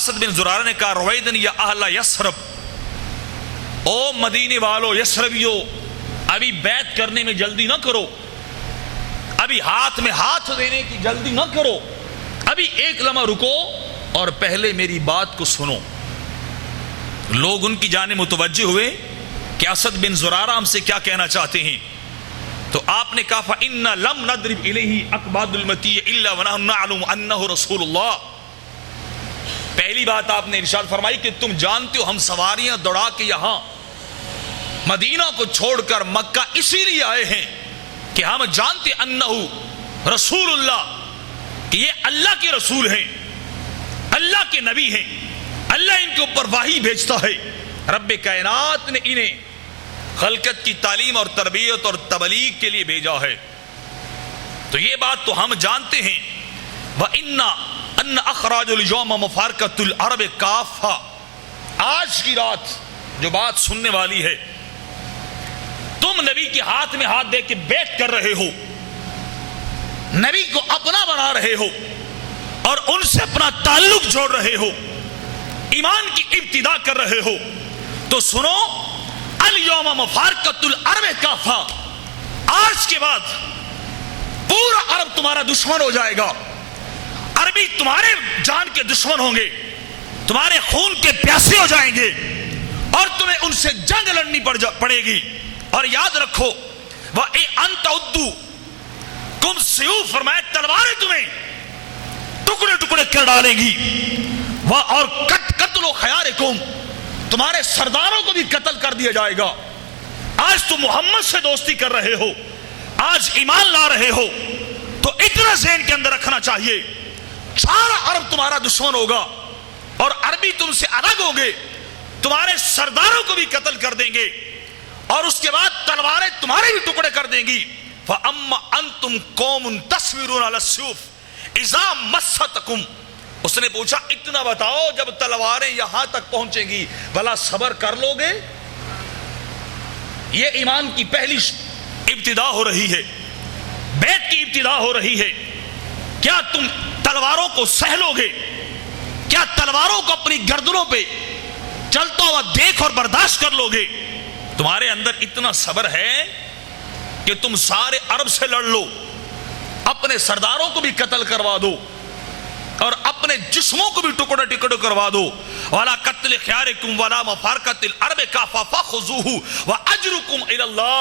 اسد بن زرارہ نے کہا رویدن یا اہل یثرب، او مدینے والو یثربیو، ابھی بیعت کرنے میں جلدی نہ کرو، ابھی ہاتھ میں ہاتھ دینے کی جلدی نہ کرو، ابھی ایک لمحہ رکو اور پہلے میری بات کو سنو۔ لوگ ان کی جانب متوجہ ہوئے کہ اسد بن زرارہ ہم سے کیا کہنا چاہتے ہیں، تو آپ نے کہا فَإِنَّا لَمْ نَدْرِبْ إِلَيْهِ أَكْبَادُ الْمَتِيَّ إِلَّا وَنَحْنُ نَعْلَمُ أَنَّهُ رَسُولُ اللَّهِ۔ پہلی بات آپ نے ارشاد فرمائی کہ تم جانتے ہو ہم سواریاں دوڑا کے یہاں مدینہ کو چھوڑ کر مکہ اسی لیے آئے ہیں کہ ہم جانتے انہو رسول اللہ، کہ یہ اللہ کے رسول ہیں، اللہ کے نبی ہیں، اللہ ان کے اوپر وحی بھیجتا ہے، رب کائنات نے انہیں خلقت کی تعلیم اور تربیت اور تبلیغ کے لیے بھیجا ہے، تو یہ بات تو ہم جانتے ہیں۔ وَإِنَّا أَنَّ أَخْرَاجُ الْيَوْمَ مُفَارِقَةُ الْعَرَبِ كَافَّةً، آج کی رات جو بات سننے والی ہے، تم نبی کے ہاتھ میں ہاتھ دے کے بیعت کر رہے ہو، نبی کو اپنا بنا رہے ہو اور ان سے اپنا تعلق جوڑ رہے ہو، ایمان کی ابتدا کر رہے ہو، تو سنو الیوم مفارقۃ العرب کافہ، آج کے بعد پورا عرب تمہارا دشمن ہو جائے گا، عربی تمہارے جان کے دشمن ہوں گے، تمہارے خون کے پیاسے ہو جائیں گے اور تمہیں ان سے جنگ لڑنی پڑے گی، اور یاد رکھو وَإِنْ تَعُدُّوا کم سیوف، فرمائے تلواریں تمہیں ٹکڑے ٹکڑے کر ڈالیں گی، اور قتل و خیارکم، تمہارے سرداروں کو بھی قتل کر دیا جائے گا۔ آج تم محمد سے دوستی کر رہے ہو، آج ایمان لا رہے ہو، تو اتنا ذہن کے اندر رکھنا چاہیے سارا عرب تمہارا دشمن ہوگا اور عربی تم سے الگ ہوگے، تمہارے سرداروں کو بھی قتل کر دیں گے اور اس کے بعد تلواریں تمہارے بھی ٹکڑے کر دیں گی۔ فَأَمَّا أَنْتُمْ قَوْمٌ تَصْبِرُونَ عَلَى السُّيُوفِ إِذَا مَسَّتْكُمْ، اس نے پوچھا اتنا بتاؤ جب تلواریں یہاں تک پہنچیں گی بھلا صبر کر لو گے؟ یہ ایمان کی پہلی ابتدا ہو رہی ہے، بیعت کی ابتدا ہو رہی ہے۔ کیا تم تلواروں کو سہ لو گے؟ کیا تلواروں کو اپنی گردنوں پہ چلتا ہوا دیکھ اور برداشت کر لو گے؟ تمہارے اندر اتنا صبر ہے کہ تم سارے عرب سے لڑ لو، اپنے سرداروں کو بھی قتل کروا دو اور اپنے جسموں کو بھی ٹکڑے ٹکڑے کروا دو۔ وَلَا قَتْلِ خِيَارِكُمْ وَلَا مَفَارِقَةِ الْعَرْبِ كَافَةً فَخُذُوهُ وَأَجْرُكُمْ إِلَى اللَّهِ۔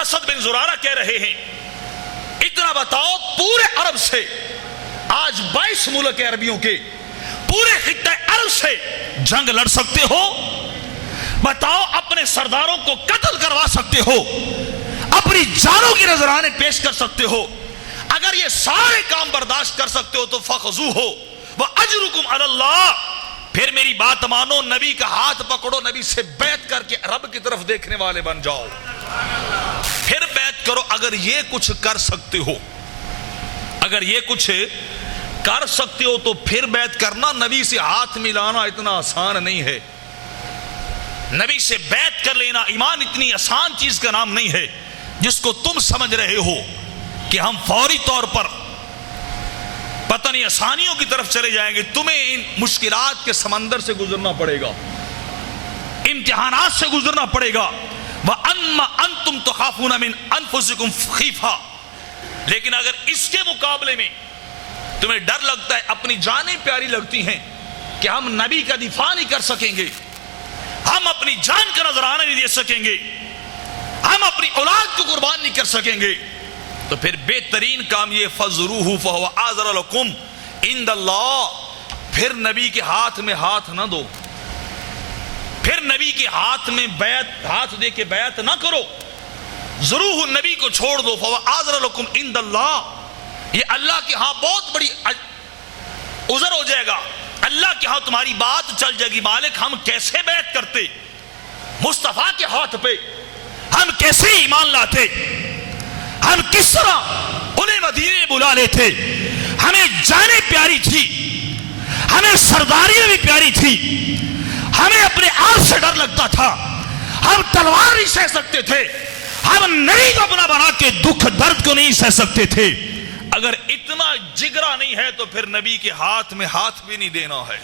اسد بن زرارہ کہہ رہے ہیں اتنا بتاؤ پورے عرب سے، آج 22 ملک عربیوں کے پورے خطہ عرب سے جنگ لڑ سکتے ہو؟ بتاؤ اپنے سرداروں کو قتل کروا سکتے ہو، اپنی جانوں کی نذرانے پیش کر سکتے ہو؟ اگر یہ سارے کام برداشت کر سکتے ہو تو فخذوہ واجرکم علی اللہ، پھر میری بات مانو، نبی کا ہاتھ پکڑو، نبی سے بیعت کر کے رب کی طرف دیکھنے والے بن جاؤ، پھر بیعت کرو۔ اگر یہ کچھ کر سکتے ہو، اگر یہ کچھ کر سکتے ہو تو پھر بیعت کرنا۔ نبی سے ہاتھ ملانا اتنا آسان نہیں ہے، نبی سے بیعت کر لینا ایمان اتنی آسان چیز کا نام نہیں ہے جس کو تم سمجھ رہے ہو کہ ہم فوری طور پر پتہ نہیں آسانیوں کی طرف چلے جائیں گے۔ تمہیں ان مشکلات کے سمندر سے گزرنا پڑے گا، امتحانات سے گزرنا پڑے گا۔ وَأَنْمَا أَنْتُمْ تُخَافُونَ مِنْ أَنفُسِكُمْ خِيفَةً، لیکن اگر اس کے مقابلے میں تمہیں ڈر لگتا ہے، اپنی جانیں پیاری لگتی ہیں کہ ہم نبی کا دفاع نہیں کر سکیں گے، ہم اپنی جان کا نذرانہ نہیں دے سکیں گے، ہم اپنی اولاد کو قربان نہیں کر سکیں گے، تو پھر بہترین کام یہ فَزْرُوهُ فَهُوَ أَعْذَرُ لَكُمْ عِنْدَ اللَّهِ، پھر نبی کے ہاتھ میں ہاتھ نہ دو، پھر نبی کے ہاتھ میں ہاتھ دے کے بیعت نہ کرو، ضرور نبی کو چھوڑ دو۔ فَهُوَ أَعْذَرُ لَكُمْ عِنْدَ اللَّهِ، یہ اللہ کے ہاں بہت بڑی عذر ہو جائے گا، اللہ کے ہاں تمہاری بات چل جائے گی، مالک ہم کیسے بیعت کرتے مصطفیٰ کے ہاتھ پہ، ہم کیسے ایمان لاتے، ہم کس طرح انہیں مدینے بلا لیتے، ہمیں جانیں پیاری تھی، ہمیں سرداریاں بھی پیاری تھی، ہمیں اپنے آپ سے ڈر لگتا تھا، ہم تلوار نہیں سہ سکتے تھے، ہم نبی کو اپنا بنا کے دکھ درد کو نہیں سہ سکتے تھے۔ اگر اتنا جگرا نہیں ہے تو پھر نبی کے ہاتھ میں ہاتھ بھی نہیں دینا ہے.